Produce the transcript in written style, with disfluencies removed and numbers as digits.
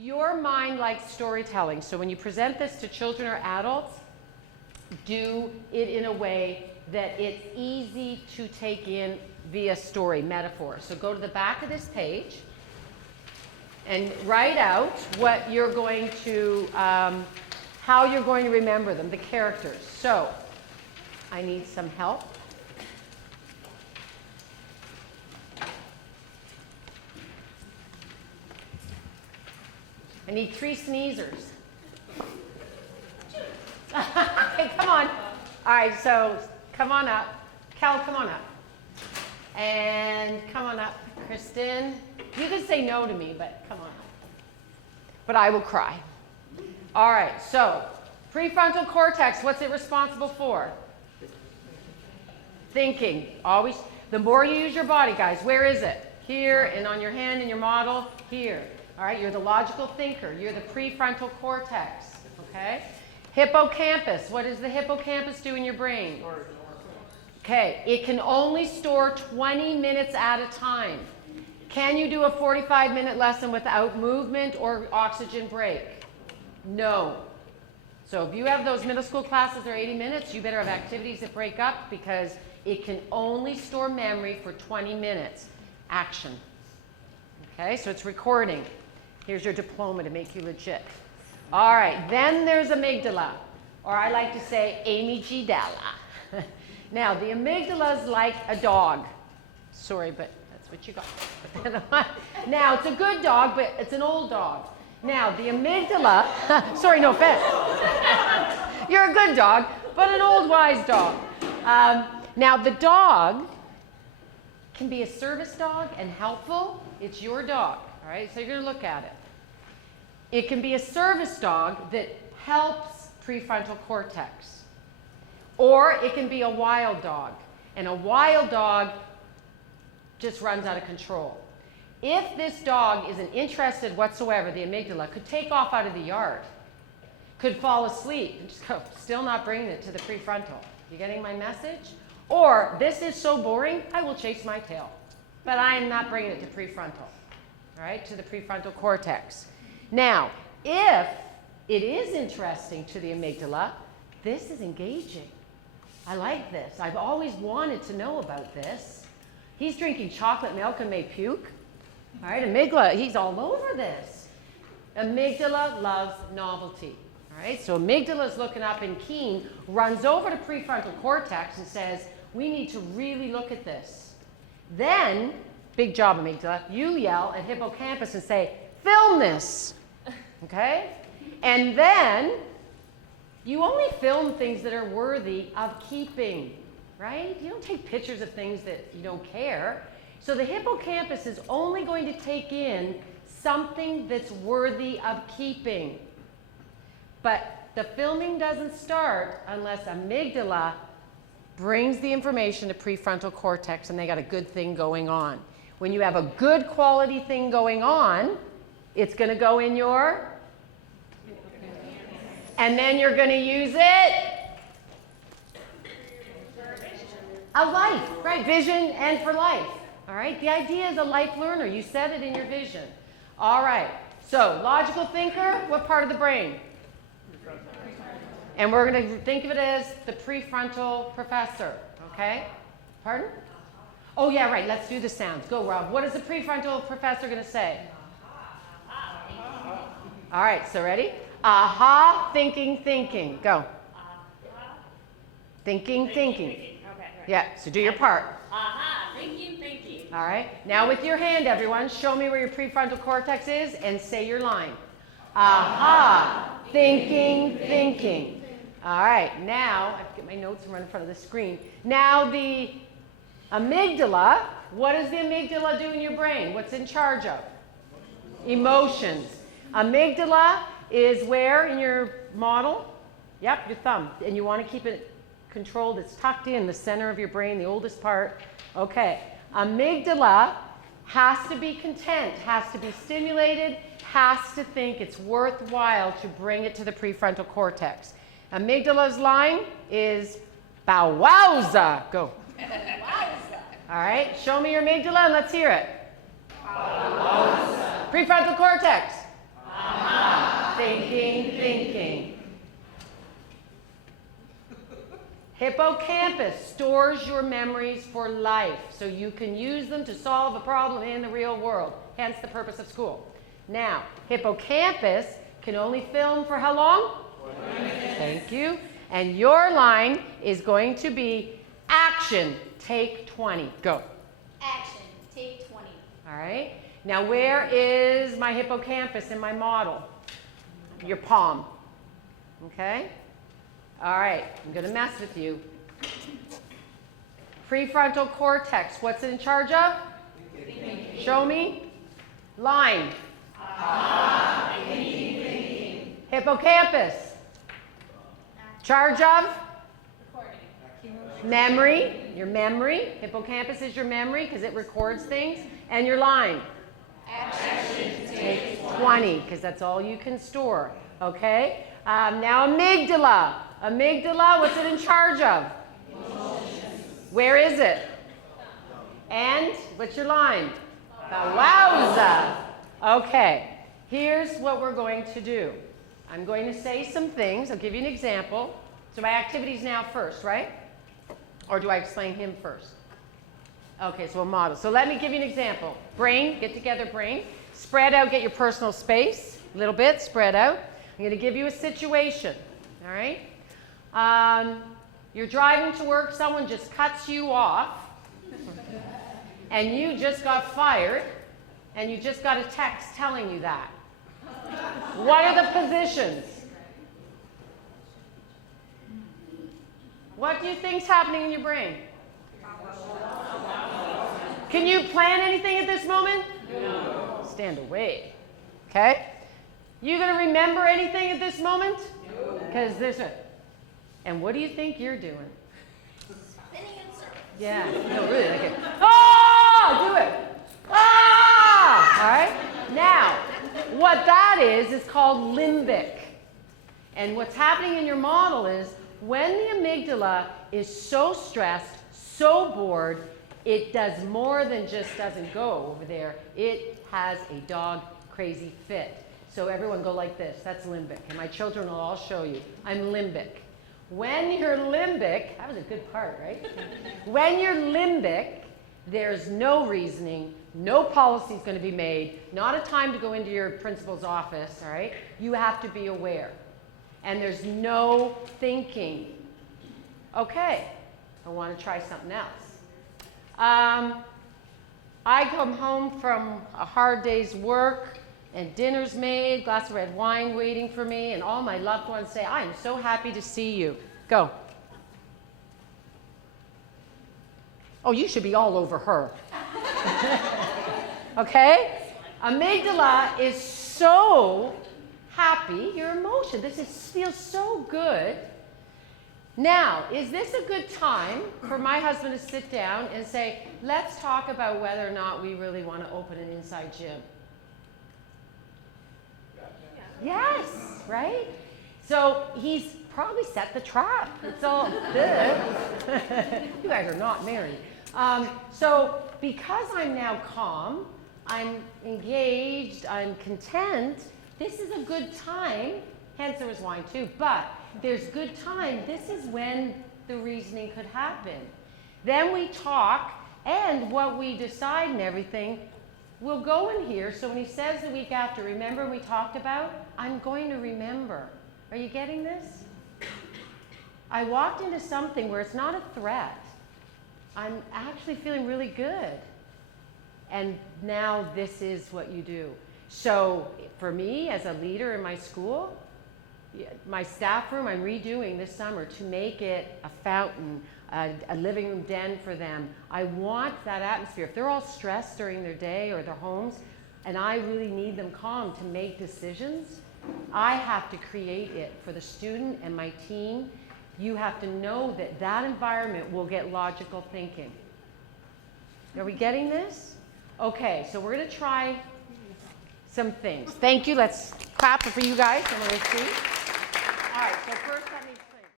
Your mind likes storytelling. So when you present this to children or adults, do it in a way that it's easy to take in via story, metaphor. So go to the back of this page and write out what you're going to, how you're going to remember them, the characters. So I need some help. I need 3 sneezers. Okay, come on. All right, so come on up. Cal, come on up. And come on up, Kristen. You can say no to me, but come on up. But I will cry. All right, so prefrontal cortex, what's it responsible for? Thinking. Always. The more you use your body, guys, where is it? Here, and on your hand in your model, here. All right, you're the logical thinker. You're the prefrontal cortex, okay? Hippocampus, what does the hippocampus do in your brain? Okay, it can only store 20 minutes at a time. Can you do a 45-minute lesson without movement or oxygen break? No. So if you have those middle school classes that are 80 minutes, you better have activities that break up because it can only store memory for 20 minutes. Action. Okay, so it's recording. Here's your diploma to make you legit. All right, then there's amygdala, or I like to say Amygdala. Now, the amygdala is like a dog. Sorry, but that's what you got. Now, it's a good dog, but it's an old dog. Now, the amygdala, sorry, no offense. You're a good dog, but an old wise dog. Now, the dog can be a service dog and helpful. It's your dog, all right? So you're going to look at it. It can be a service dog that helps prefrontal cortex. Or it can be a wild dog. And a wild dog just runs out of control. If this dog isn't interested whatsoever, the amygdala could take off out of the yard, could fall asleep, and just go, still not bringing it to the prefrontal. You getting my message? Or, this is so boring, I will chase my tail. But I am not bringing it to prefrontal, right, to the prefrontal cortex. Now, if it is interesting to the amygdala, this is engaging. I like this. I've always wanted to know about this. He's drinking chocolate milk and may puke. All right, amygdala, he's all over this. Amygdala loves novelty. All right, so amygdala is looking up and keen, runs over to prefrontal cortex and says, we need to really look at this. Then, big job amygdala, you yell at hippocampus and say, film this. Okay? And then, you only film things that are worthy of keeping, right? You don't take pictures of things that you don't care. So the hippocampus is only going to take in something that's worthy of keeping. But the filming doesn't start unless amygdala brings the information to prefrontal cortex and they got a good thing going on. When you have a good quality thing going on, it's going to go in your, and then you're going to use it a life, right? Vision and for life. All right? The idea is a life learner. You said it in your vision. All right. So, logical thinker, what part of the brain? And we're going to think of it as the prefrontal professor. Okay? Pardon? Oh, yeah, right. Let's do the sounds. Go, Rob. What is the prefrontal professor going to say? All right, so ready? Aha, thinking, thinking. Go. Thinking, thinking. Okay, right. Yeah, so do your part. Aha, thinking, thinking. All right, now with your hand, everyone, show me where your prefrontal cortex is and say your line. Aha, thinking, thinking. All right, now, I have to get my notes and run in front of the screen. Now the amygdala, what does the amygdala do in your brain? What's in charge of? Emotions. Amygdala is where in your model? Yep, your thumb. And you want to keep it controlled. It's tucked in the center of your brain, the oldest part. Okay. Amygdala has to be content, has to be stimulated, has to think it's worthwhile to bring it to the prefrontal cortex. Amygdala's line is bow wowza. Go. All right. Show me your amygdala and let's hear it. Bow wowza. Prefrontal cortex. thinking. Hippocampus stores your memories for life, so you can use them to solve a problem in the real world, hence the purpose of school. Now, hippocampus can only film for how long? 20 minutes. Thank you. And your line is going to be action, take 20. Go. Action, take 20. All right. Now, where is my hippocampus in my model? Your palm. Okay? All right. I'm going to mess with you. Prefrontal cortex. What's it in charge of? Thinking. Show me. Line. Thinking. Hippocampus. Charge of? Recording. Memory. Your memory. Hippocampus is your memory because it records things. And your line. Action, Take 20 because that's all you can store. Okay? Now amygdala. Amygdala, what's it in charge of? Emotions. Where is it? And what's your line? Wowza. Okay. Here's what we're going to do. I'm going to say some things. I'll give you an example. So my activity's now first, right? Or do I explain him first? Okay, so a model. So let me give you an example. Brain, get together, brain. Spread out, get your personal space. A little bit, spread out. I'm going to give you a situation, all right? You're driving to work, someone just cuts you off, and you just got fired, and you just got a text telling you that. What are the positions? What do you think's happening in your brain? Can you plan anything at this moment? No. Stand away. Okay? You going to remember anything at this moment? No. Because there's a... And what do you think you're doing? Spinning in circles. Yeah. No, really. Okay. Ah! Do it. Ah! All right? Now, what that is called limbic. And what's happening in your model is when the amygdala is so stressed, so bored, it does more than just doesn't go over there. It has a dog crazy fit. So everyone go like this. That's limbic. And my children will all show you. I'm limbic. When you're limbic, that was a good part, right? When you're limbic, there's no reasoning, no policy is going to be made, not a time to go into your principal's office, all right? You have to be aware. And there's no thinking. Okay, I want to try something else. I come home from a hard day's work and dinner's made, glass of red wine waiting for me, and all my loved ones say, I am so happy to see you. Go. Oh, you should be all over her. Okay? Amygdala is so happy, your emotion. Feels so good. Now, is this a good time for my husband to sit down and say, let's talk about whether or not we really want to open an inside gym? Yes, right? So he's probably set the trap. It's all good. You guys are not married. So because I'm now calm, I'm engaged, I'm content, this is a good time. Hence there was wine too, but there's good time. This is when the reasoning could happen. Then we talk, and what we decide and everything will go in here. So when he says the week after, remember we talked about, I'm going to remember. Are you getting this? I walked into something where it's not a threat. I'm actually feeling really good. And now this is what you do. So for me, as a leader in my school, my staff room I'm redoing this summer to make it a fountain, a living room den for them. I want that atmosphere. If they're all stressed during their day or their homes, and I really need them calm to make decisions, I have to create it for the student and my team. You have to know that that environment will get logical thinking. Are we getting this? Okay, so we're going to try some things. Thank you. Let's clap for you guys, and we're going to see. All right, so first